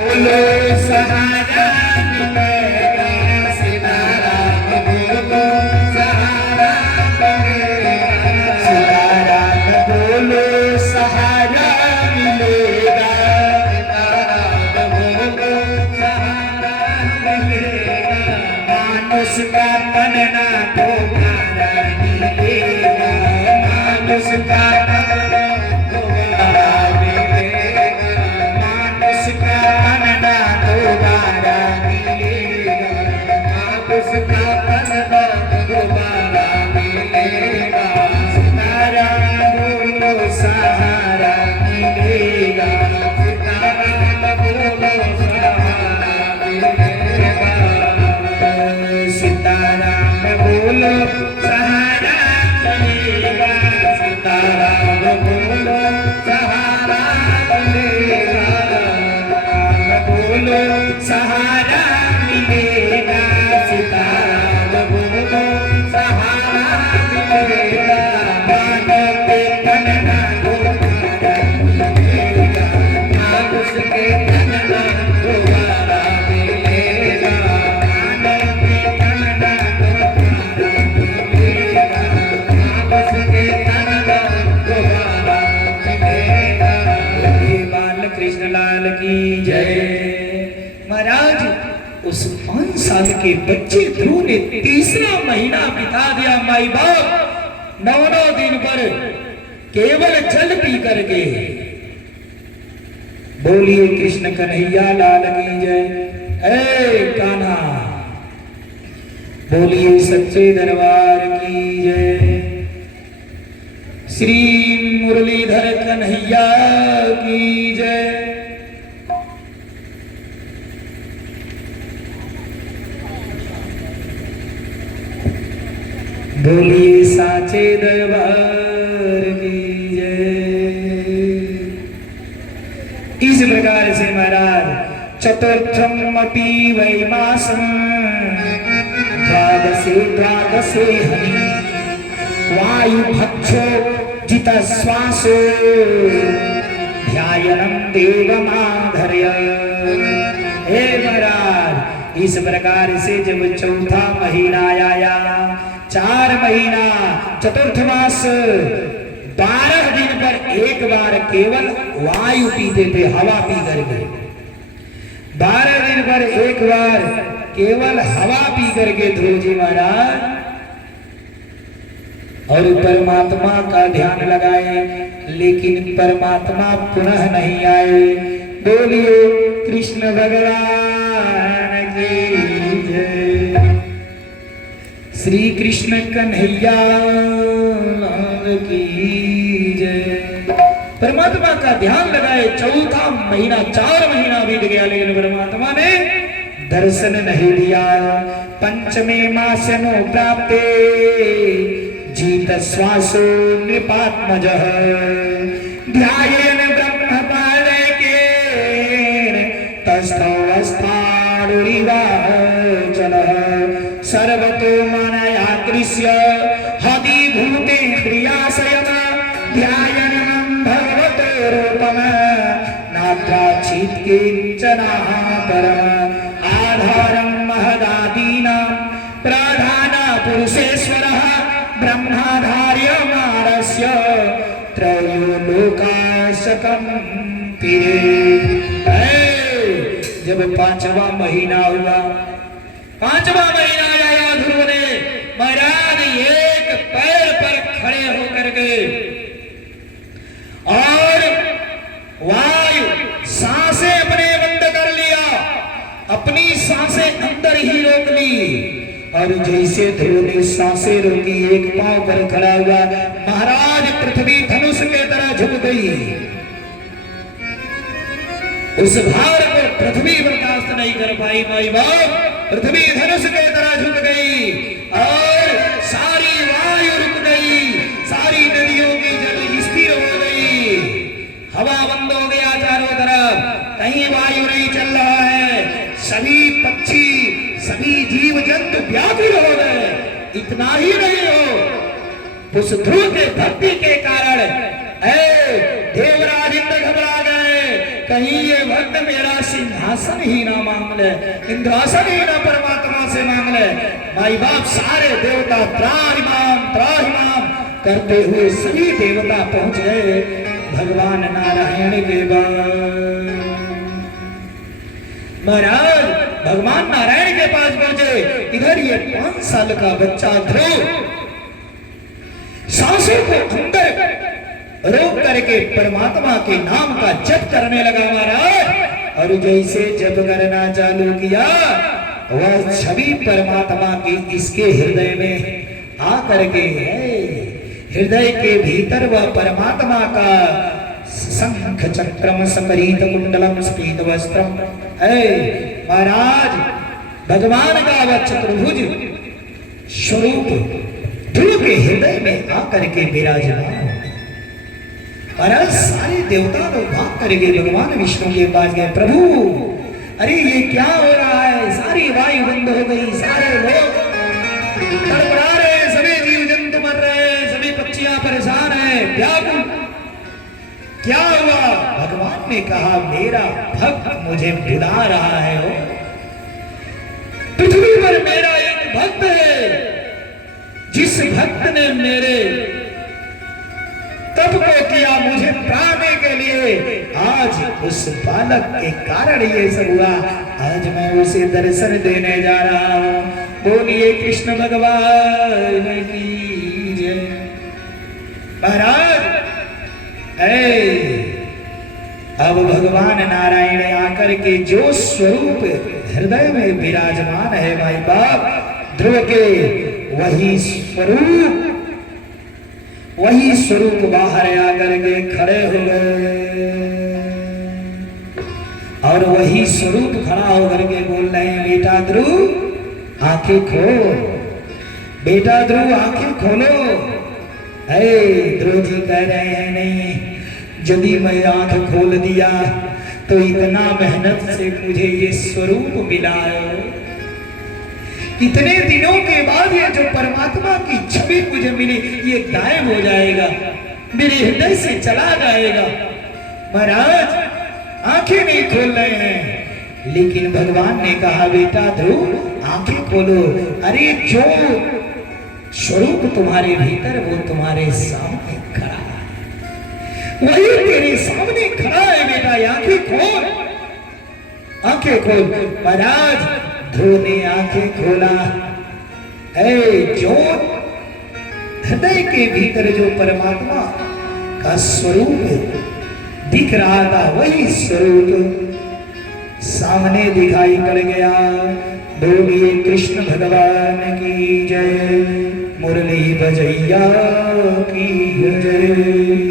बोलो सहारा मिलेगा सीताराम बोलो सहारा मिलेगा सीताराम बोलो सहारा मिलेगा सीताराम बोलो सहारा मिलेगा मानुष का तन ना दोबारा मिलेगा मानुष का के बच्चे ध्रुव ने तीसरा महीना बिता दिया माई बाप 9 दिन पर केवल जल पी करके। बोलिए कृष्ण कन्हैया लाल की जय। ऐ कान्हा बोलिए सच्चे दरबार की जय। श्री मुरलीधर कन्हैया की जय। बोलिए साचे दरबार की जय। इस प्रकार से महाराज चतुर्थम अपि वै मासम द्वादशे हनि वायु भक्षो जित श्वासो ध्यायनम देवमाधर्य। हे महाराज इस प्रकार से जब चौथा महीना आया 4 महीना चतुर्थ मास 12 दिन पर एक बार केवल वायु पीते थे, हवा पी करके। 12 दिन पर एक बार केवल हवा पी करके ध्रुव जी महाराज और परमात्मा का ध्यान लगाए, लेकिन परमात्मा पुनः नहीं आए। बोलिए कृष्ण भगवान की जय। श्री कृष्ण कन्हैया लाल की जय। परमात्मा का ध्यान लगाए। चौथा महीना 4 महीना बीत गया, लेकिन परमात्मा ने दर्शन नहीं दिया। पंचमे मासनो प्राप्ते जीत श्वासो नृपात्मजः ध्यायेन ब्रह्मपालके तस्थवस्थाडुरिवाचलः सर्वतो मनया कृष्य हदिभूतेन्द्रियाशयम् ध्यायनं भगवतो रूपम् नात्राचित् किञ्चनः परम् आधारं महदादीनां प्रधान पुरुषेश्वरः ब्रह्माधार्यमाणस्य त्रयो लोकाशकं पिरे। जब 5वां महीना हुआ, 5वां महीना आया, ध्रुव ने महाराज एक पैर पर खड़े होकर के और वायु सांसें अपने बंद कर लिया, अपनी सांसें अंदर ही रोक ली। और जैसे ध्रुव ने सांसें रोकी, एक पांव पर खड़ा हुआ, महाराज पृथ्वी धनुष के तरह झुक गई। उस भार को पृथ्वी बर्दाश्त नहीं कर पाई माई बाप, पृथ्वी धनुष के तरह झुक गई और सारी वायु रुक गई, सारी नदियों की जल स्थिर हो गई, हवा बंद हो गया चारों तरफ, कहीं वायु नहीं चल रहा है। सभी पक्षी सभी जीव जंतु व्याकुल हो गए। इतना ही नहीं हो, उस ध्रुव के भक्ति के कारण देवराज इंद्र घबरा गए कहीं ये भक्त मेरा सिंहासन ही ना मांग ले, इंद्रासन ही ना परमात्मा से मांग ले। माई बाप सारे देवता त्राहिमाम त्राहिमाम करते हुए सभी देवता पहुंच गए भगवान नारायण के पास। महाराज भगवान नारायण के पास पहुंचे। इधर ये 5 साल का बच्चा ध्रुव सांसों को अंदर रोक करके परमात्मा के नाम का जप करने लगा महाराज। और जैसे जप करना चालू किया वह छवि परमात्मा की इसके हृदय में आकर के हृदय के भीतर वह परमात्मा का शंख चक्रम सकरीत कुंडलम स्फीत वस्त्रम महाराज भगवान का वह चतुर्भुज स्वरूप ध्रुव के हृदय में आकर के विराजमान हो। महाराज सारे देवता लोग भाग करके भगवान विष्णु के पास गए। प्रभु अरे ये क्या हो रहा है, सारी वायु बंद हो गई, सारे लोग तड़पड़ा रहे, सभी जीव जंतु मर रहे, सभी पक्षियां परेशान है, व्याकुल, क्या हुआ? भगवान ने कहा मेरा भक्त मुझे बुला रहा है। हो पृथ्वी पर मेरा एक भक्त है, जिस भक्त ने मेरे तब को किया मुझे पाने के लिए, आज उस बालक के कारण ये सब हुआ। आज मैं उसे दर्शन देने जा रहा हूं। बोलिए कृष्ण भगवान की जय। महाराज अब भगवान नारायण आकर के जो स्वरूप हृदय में विराजमान है भाई बाप ध्रुव के, वही स्वरूप बाहर आकर के खड़े हो गए। और वही स्वरूप खड़ा होकर के बोल रहे हैं बेटा ध्रुव आंखें खोलो, बेटा ध्रुव आंखें खोलो। ध्रुव जी कह रहे हैं नहीं, यदि मैं आंख खोल दिया तो इतना मेहनत से मुझे ये स्वरूप मिला है, इतने दिनों के बाद ये जो परमात्मा की छवि मुझे मिली ये गायब हो जाएगा, मेरे हृदय से चला जाएगा। महाराज आंखें नहीं खोल रहे हैं, लेकिन भगवान ने कहा बेटा ध्रुव आंखें खोलो। अरे जो स्वरूप तुम्हारे भीतर वो तुम्हारे सामने खड़ा है, वही तेरे सामने खड़ा है बेटा, आंखें खोल, आंखें खोल। महाराज ध्रुव ने आंखें खोला। जो हृदय के भीतर जो परमात्मा का स्वरूप दिख रहा था वही स्वरूप सामने दिखाई पड़ गया। बोलिए कृष्ण भगवान की जय, मुरली बजैया की जय।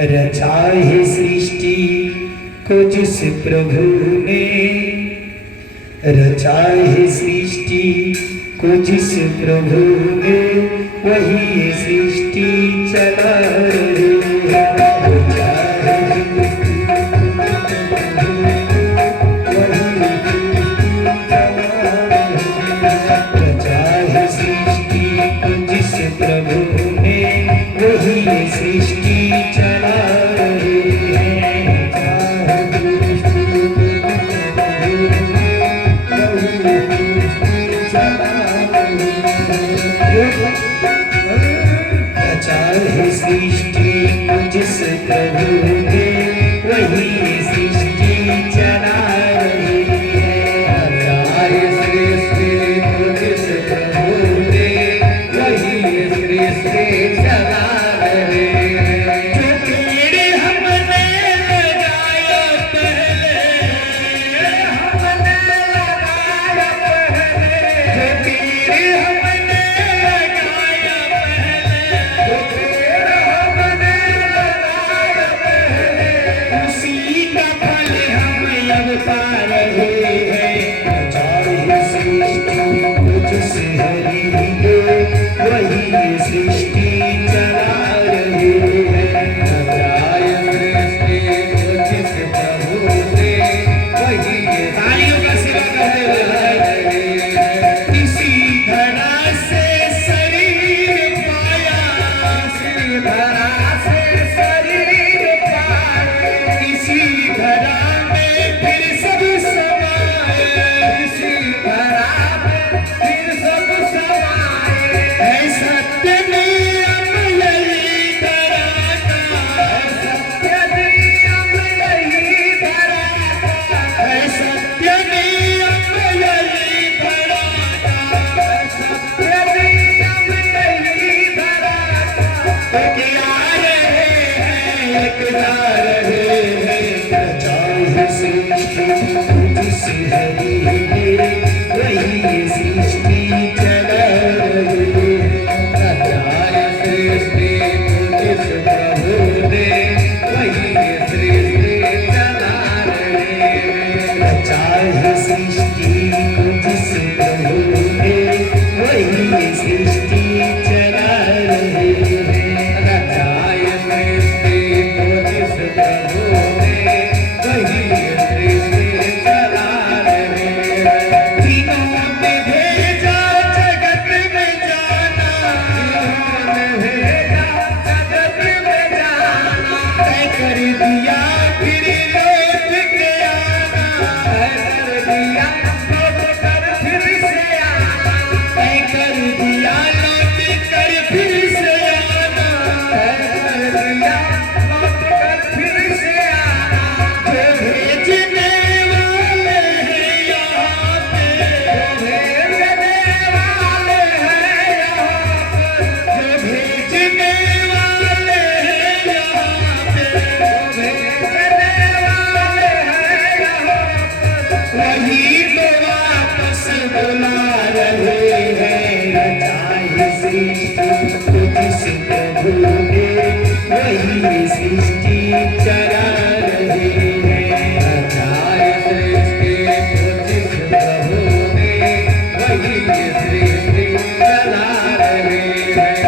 रचा है सृष्टि को जिस प्रभु ने, रचा है सृष्टि को जिस प्रभु ने, वही सृष्टि चला रही है। रचा है सृष्टि को जिस प्रभु ने, वही सृष्टि चला रही है। रचा है सृष्टि तुझसे हरि है वही ये सृष्टि चला रही है। रचाए सृष्टि जिस प्रभु ने वही ये सृष्टि चला रहे हैं। रचाए सृष्टि को जिस प्रभु ने वही ये सृष्टि चला रहे हैं। रचाए सृष्टि को जिस प्रभु ने वही ये सृष्टि चला रहे हैं। तीनों ने भेजा जगत में जाना, जिन्होंने भेजा जगत में जाना, तय कर दिया फिर लौट के आना, तय कर दिया लौट कर फिर से आना, तय कर दिया लौट कर फिर से आना। तय कर दिया लौट कर फिर से आना। जो भेजने वाले हैं यहाँ पे, भेजने वाले हैं यहाँ पर, जो भेजने वाले हैं यहाँ पे, भेजने वाले हैं यहाँ पर, वही तो वापस बुला रहे हैं। रचाए सृष्टि को जिस प्रभु ने वही सृष्टि चला रहे हैं। रचाए सृष्टि को जिस प्रभु ने वही ये सृष्टि चला रहे हैं।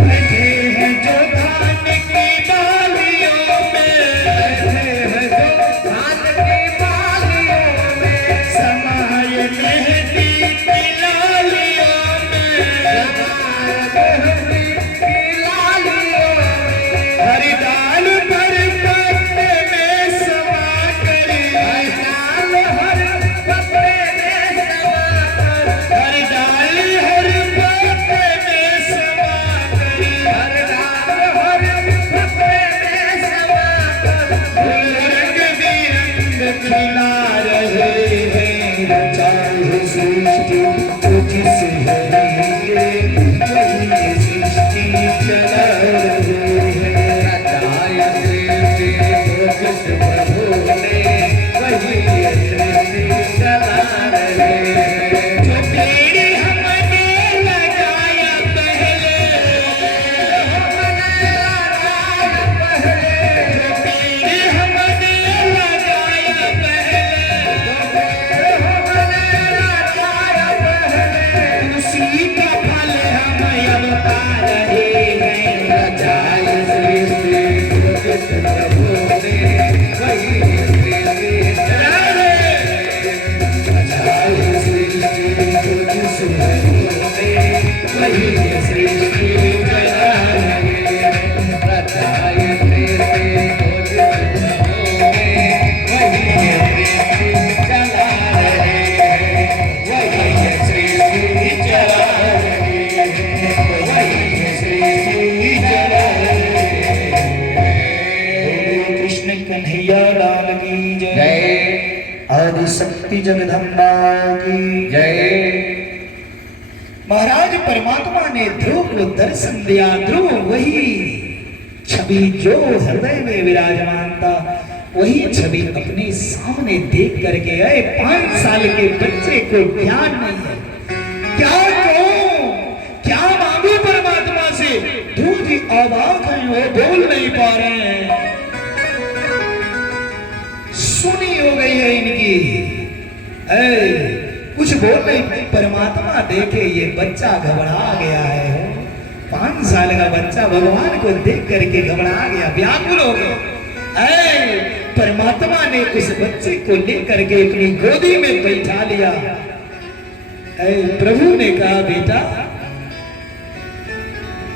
बैठे हैं जो धान की डालियों में, बैठे हैं जो धान की बालियों में, समाये मेहंदी की लालियों में, समाये मेहंदी की लालियों में, हर डाल पर पत्ते में समा कर, डाल हर पत्ते में समा कर, हर डाल हर पत्ते में समा कर, हर डाल हर पत्ते में समा कर, रंग बिरंग खिला रहे हैं। रचाए सृष्टि को जिस हरि ने वही सृष्टि चला रहे हैं। रचाए सृष्टि को जिस प्रभु ने वही ये सृष्टि चला रहे हैं। जो पेड़ हमने लगाया पहले, हमने लगाया पहले, जो पेड़ हमने लगाया पहले, हमने लगाया पहले, उसी का फल हम अब पा रहे हैं। रचाए सृष्टि को जिस प्रभु ने वही ये सृष्टि चला रहे हैं। रचाए सृष्टि को जिस प्रभु ने वही ये सृष्टि चला रहे हैं। रचाए सृष्टि को जिस प्रभु ने वही ये सृष्टि चला रहे हैं। वही ये सृष्टि चला रहे हैं। वही ये सृष्टि चला रहे हैं। बोलो कृष्ण कन्हैया लाल की जय। जय आदि शक्ति जगदम्बा की जय। महाराज परमात्मा ने ध्रुव को दर्शन दिया। ध्रुव वही छवि जो हृदय में विराजमान था, वही छवि अपने सामने देख करके आए। 5 साल के बच्चे को ज्ञान नहीं है, क्या कहूं, क्या मांगू परमात्मा से। ध्रुव जी अवाक हैं, वो बोल नहीं पा रहे हैं। सुनी हो गई है इनकी, कुछ बोल नहीं। परमात्मा देखे ये बच्चा घबरा गया है। 5 साल का बच्चा भगवान को देख करके घबरा गया, व्याकुल हो गया। परमात्मा ने उस बच्चे को लेकर के अपनी गोदी में बैठा लिया। प्रभु ने कहा, बेटा,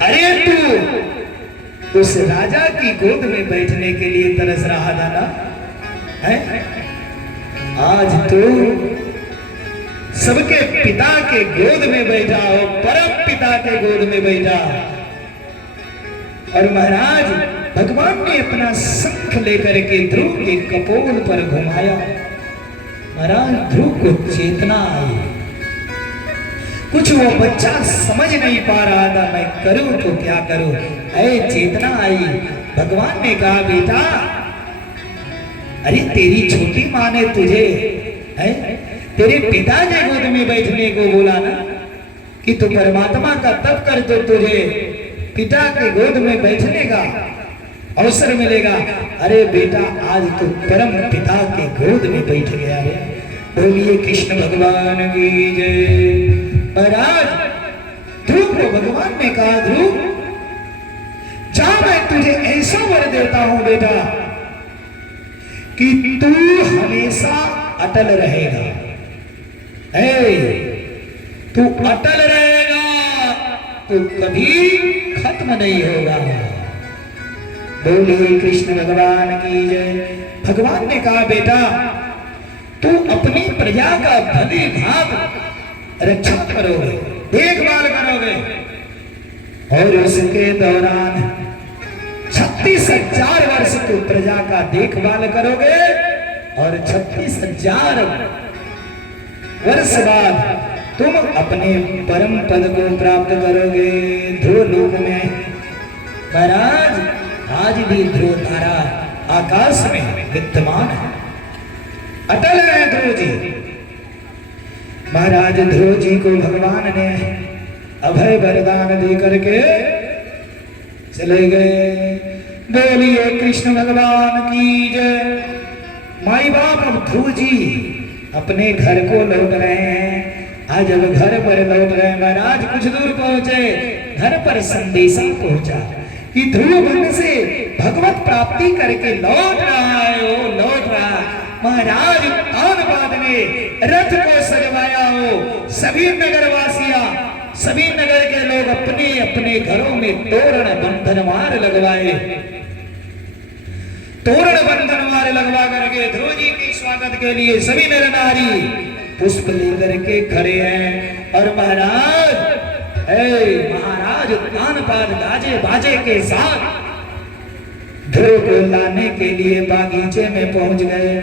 अरे तू उस राजा की गोद में बैठने के लिए तरस रहा था ना, है? आज तो सबके पिता के गोद में बैठा हो, परम पिता के गोद में बैठा। और महाराज भगवान ने अपना शंख लेकर के ध्रुव के कपोल पर घुमाया। महाराज ध्रुव को चेतना आई, कुछ वो बच्चा समझ नहीं पा रहा था, मैं करूं तो क्या करूं। ऐ चेतना आई, भगवान ने कहा बेटा, अरे तेरी छोटी माँ ने तुझे तेरे पिता के गोद में बैठने को बोला ना कि तू परमात्मा का तप कर तो तुझे पिता के गोद में बैठने का अवसर मिलेगा। अरे बेटा आज तो परम पिता के गोद में बैठ गया है। बोलिए कृष्ण भगवान की जय। महाराज ध्रुव को भगवान ने कहा, ध्रुव जा, मैं तुझे ऐसा वर देता हूं बेटा कि तू हमेशा अटल रहेगा। तू अटल रहेगा, तो कभी खत्म नहीं होगा। बोलिए कृष्ण भगवान की जय। भगवान ने कहा बेटा तू अपनी प्रजा का भली भांति रक्षा करोगे, देखभाल करोगे, और उसके दौरान 36,000 वर्ष तू प्रजा का देखभाल करोगे, और 36,000 वर्ष बाद तुम अपने परम पद को प्राप्त करोगे ध्रुव लोक में। महाराज आज भी ध्रुव तारा आकाश में विद्यमान है, अटल है ध्रुव जी। महाराज ध्रुव जी को भगवान ने अभय वरदान दे करके चले गए। बोलिए कृष्ण भगवान की जय। माई बाप अब ध्रुव जी अपने घर को लौट रहे हैं। आज अब घर पर लौट रहे महाराज, कुछ दूर पहुंचे, घर पर संदेशा पहुंचा कि ध्रुव वन से भगवत प्राप्ति करके लौट रहा है, वो लौट रहा। महाराज उत्तानपाद ने रथ को सजवाया हो, सभी नगरवासियां, सभी नगर के लोग अपने अपने घरों में तोरण बंधनवार लगवाए, तोरण बंधनवार लगवा करके ध्रुव जी के स्वागत के लिए सभी नर नारी पुष्प लेकर के खड़े हैं। और महाराज महाराज उत्तानपाद गाजे बाजे के साथ ध्रुव को लाने के लिए बागीचे में पहुंच गए।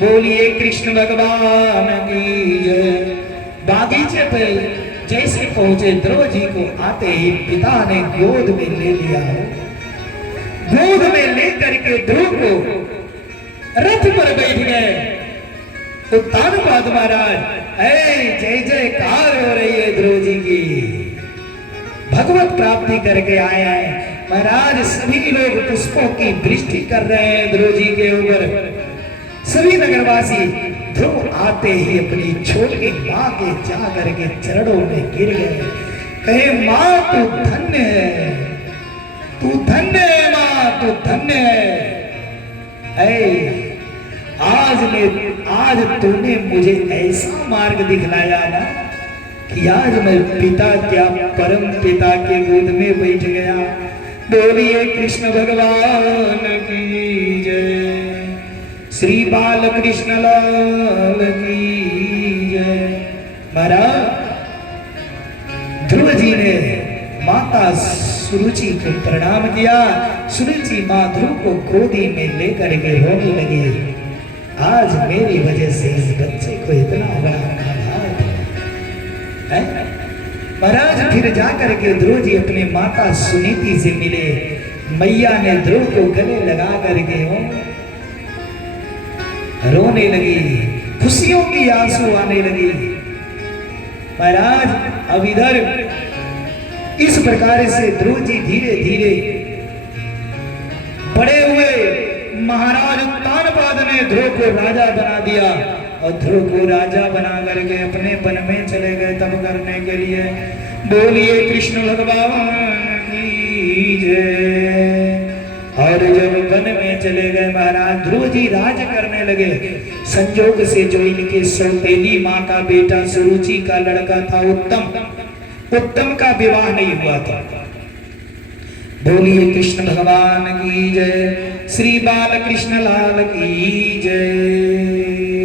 बोलिए कृष्ण भगवान की जय। बागीचे पे जैसे पहुंचे ध्रुव जी को आते ही पिता ने गोद में ले लिया, गोद में लेकर के ध्रुव को रथ पर बैठ गए। उत्तानपाद महाराज जय जयकार हो रही है ध्रुव जी की, भगवत प्राप्ति करके आए हैं। महाराज सभी लोग पुष्पों की वृष्टि कर रहे हैं ध्रुव जी के ऊपर। सभी नगरवासी ध्रुव आते ही अपनी छोटी माँ के जा करके चरणों में गिर गए, कहे माँ तू धन्य है, तू धन्य है माँ, तू धन्य है। आज तूने मुझे ऐसा मार्ग दिखलाया ना कि आज मैं पिता क्या परम पिता के गोद में बैठ गया। बोलिए कृष्ण भगवान की जय। श्री बाल कृष्ण लाल की जय। महाराज ध्रुव जी ने माता सुरुचि को प्रणाम किया। सुरुचि माँ ध्रुव को गोदी में लेकर के रोने लगी, आज मेरी वजह से इस बच्चे को इतना बड़ा आघात है। महाराज फिर जाकर के ध्रुव जी अपने माता सुनीति से मिले। मैया ने ध्रुव को गले लगा करके रोने लगी, खुशियों की आंसू आने लगी। महाराज अब इधर इस प्रकार से ध्रुव जी धीरे धीरे बड़े हुए। महाराज उत्तानपाद ने ध्रुव को राजा बना दिया, और ध्रुव को राजा बना करके अपने वन में चले गए तप करने के लिए। बोलिए कृष्ण भगवान की जय। और जब वन में चले गए महाराज ध्रुव जी राज करने लगे। संजोग से जो इनके सौतेली माँ का बेटा सुरुचि का लड़का था उत्तम का विवाह नहीं हुआ था। बोलिए कृष्ण भगवान की जय, श्री बाल कृष्ण लाल की जय।